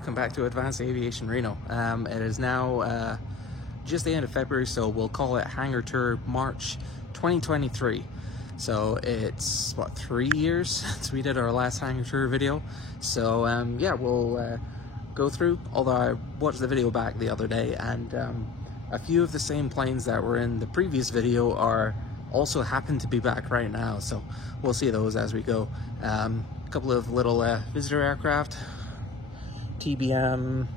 welcome back to Advanced Aviation Reno. It is now just the end of February, so we'll call it Hangar Tour March 2023. So it's what, 3 years since we did our last Hangar Tour video. So yeah, we'll go through, although I watched the video back the other day, and a few of the same planes that were in the previous video are also happen to be back right now, so we'll see those as we go. A couple of little visitor aircraft, TBM.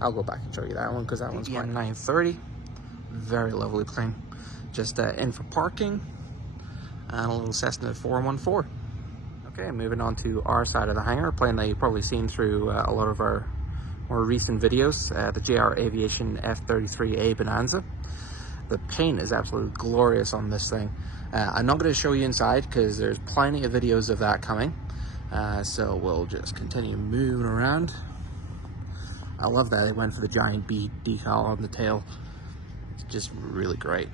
I'll go back and show you that one because that one's quite 930. Very lovely plane. Just in for parking, and a little Cessna 414. Okay, moving on to our side of the hangar, a plane that you've probably seen through a lot of our more recent videos, the JR Aviation F-33A Bonanza. The paint is absolutely glorious on this thing. I'm not going to show you inside because there's plenty of videos of that coming. So we'll just continue moving around. I love that they went for the giant B decal on the tail. It's just really great.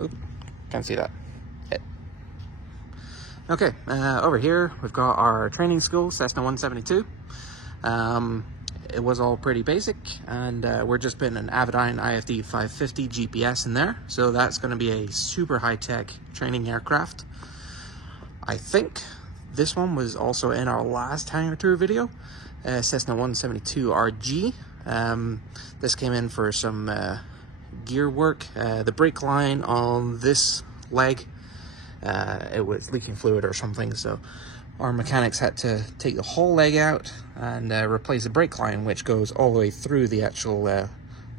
Oop, can't see that. Hit. Okay, over here we've got our training school, Cessna 172. It was all pretty basic, and we're just putting an Avidyne IFD 550 GPS in there, so that's going to be a super high-tech training aircraft. I think this one was also in our last Hangar Tour video, Cessna 172 RG. This came in for some gear work. The brake line on this leg, it was leaking fluid or something, so our mechanics had to take the whole leg out and replace the brake line, which goes all the way through the actual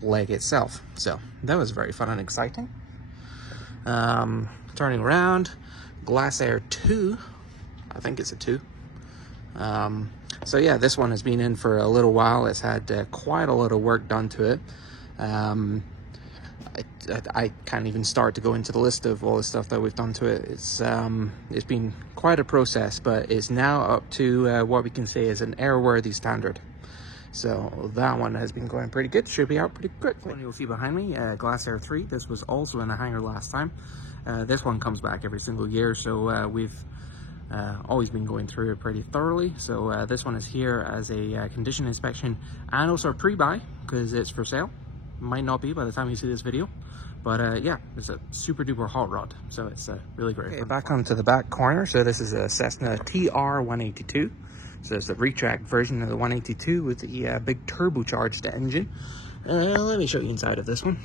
leg itself. So that was very fun and exciting. Turning around, Glasair 2, I think it's a 2. So yeah, this one has been in for a little while. It's had quite a lot of work done to it. I can't even start to go into the list of all the stuff that we've done to it. It's been quite a process, but it's now up to what we can say is an airworthy standard. So that one has been going pretty good. Should be out pretty quickly. One you'll see behind me, Glasair 3. This was also in the hangar last time. This one comes back every single year, so we've always been going through it pretty thoroughly. So this one is here as a condition inspection and also a pre-buy because it's for sale. Might not be by the time you see this video, but yeah, it's a super duper hot rod, so it's really great. Okay, back onto the back corner. So this is a Cessna TR-182. So it's the retract version of the 182 with the big turbocharged engine. Let me show you inside of this one.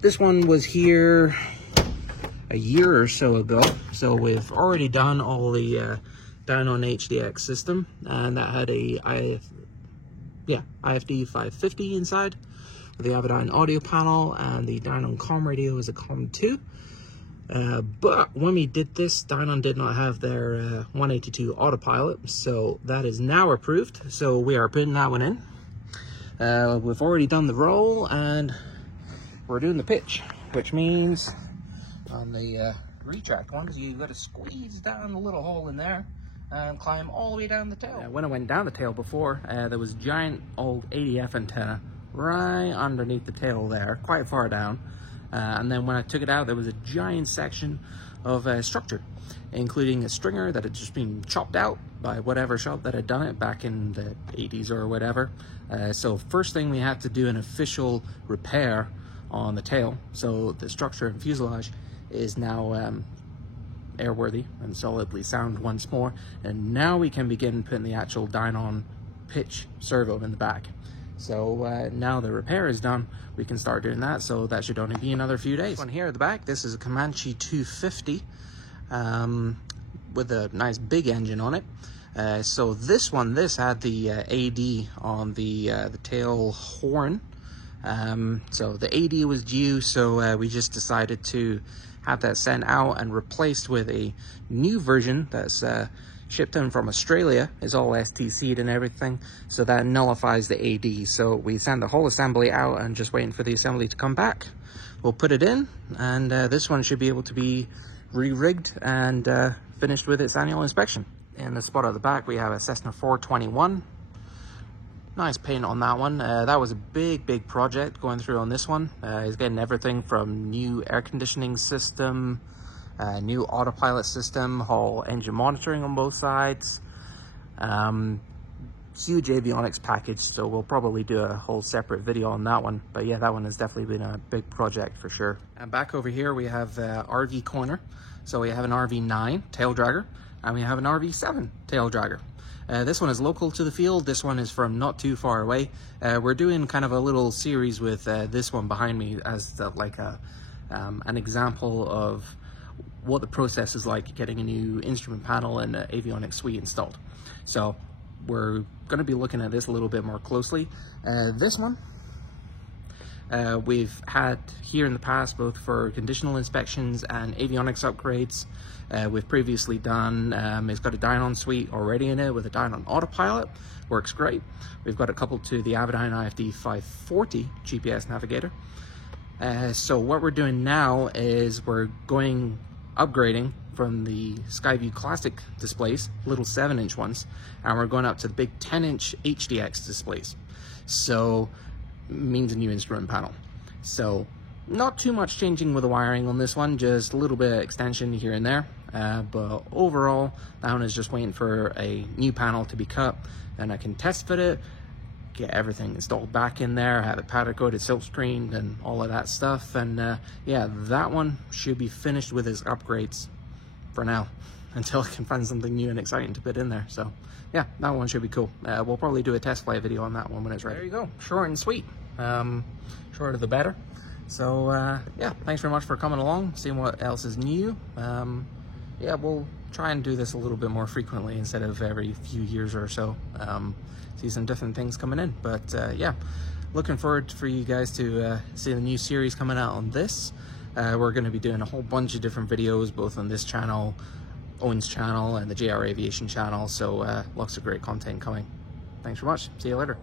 This one was here a year or so ago, so we've already done all the Dynon HDX system, and that had a IFD 550 inside, with the Avidyne audio panel, and the Dynon COM radio is a COM 2. But when we did this, Dynon did not have their 182 autopilot, so that is now approved. So we are putting that one in. We've already done the roll, and we're doing the pitch, which means on the retract ones, you've got to squeeze down the little hole in there and climb all the way down the tail. When I went down the tail before, there was a giant old ADF antenna right underneath the tail there, quite far down. And then when I took it out, there was a giant section of structure, including a stringer that had just been chopped out by whatever shop that had done it back in the 80s or whatever. So first thing, we had to do an official repair on the tail. So the structure and fuselage is now airworthy and solidly sound once more. And now we can begin putting the actual Dynon pitch servo in the back. So now the repair is done, we can start doing that. So that should only be another few days. This one here at the back, this is a Comanche 250 with a nice big engine on it. So this had the AD on the tail horn. So the AD was due, so we just decided to have that sent out and replaced with a new version that's shipped in from Australia. It's all STC'd and everything, so that nullifies the AD. So we send the whole assembly out and just waiting for the assembly to come back. We'll put it in, and this one should be able to be re-rigged and finished with its annual inspection. In the spot at the back, we have a Cessna 421. Nice paint on that one. That was a big project going through on this one. He's getting everything from new air conditioning system, new autopilot system, whole engine monitoring on both sides. huge avionics package, so we'll probably do a whole separate video on that one. But yeah, that one has definitely been a big project for sure. And back over here we have RV corner. So we have an RV9 tail dragger, and we have an RV7 tail dragger. This one is local to the field. This one is from not too far away. We're doing kind of a little series with this one behind me as an example of what the process is like getting a new instrument panel and an avionics suite installed. So we're going to be looking at this a little bit more closely. This one we've had here in the past, both for conditional inspections and avionics upgrades. We've previously done, it's got a Dynon suite already in it with a Dynon Autopilot, works great. We've got a couple to the Avidyne IFD 540 GPS navigator. So what we're doing now is we're upgrading from the Skyview Classic displays, little 7-inch ones, and we're going up to the big 10-inch HDX displays. So means a new instrument panel. So not too much changing with the wiring on this one, just a little bit of extension here and there. But overall, that one is just waiting for a new panel to be cut, and I can test fit it, get everything installed back in there, have it powder coated, silk screened, and all of that stuff. And yeah, that one should be finished with its upgrades for now, until I can find something new and exciting to put in there. So yeah, that one should be cool. We'll probably do a test flight video on that one when it's ready. There you go, short and sweet. Shorter the better. So yeah, thanks very much for coming along, seeing what else is new. Yeah, we'll try and do this a little bit more frequently instead of every few years or so. See some different things coming in. But yeah, looking forward for you guys to see the new series coming out on this. We're going to be doing a whole bunch of different videos, both on this channel, Owen's channel, and the JR Aviation channel. So lots of great content coming. Thanks very much. See you later.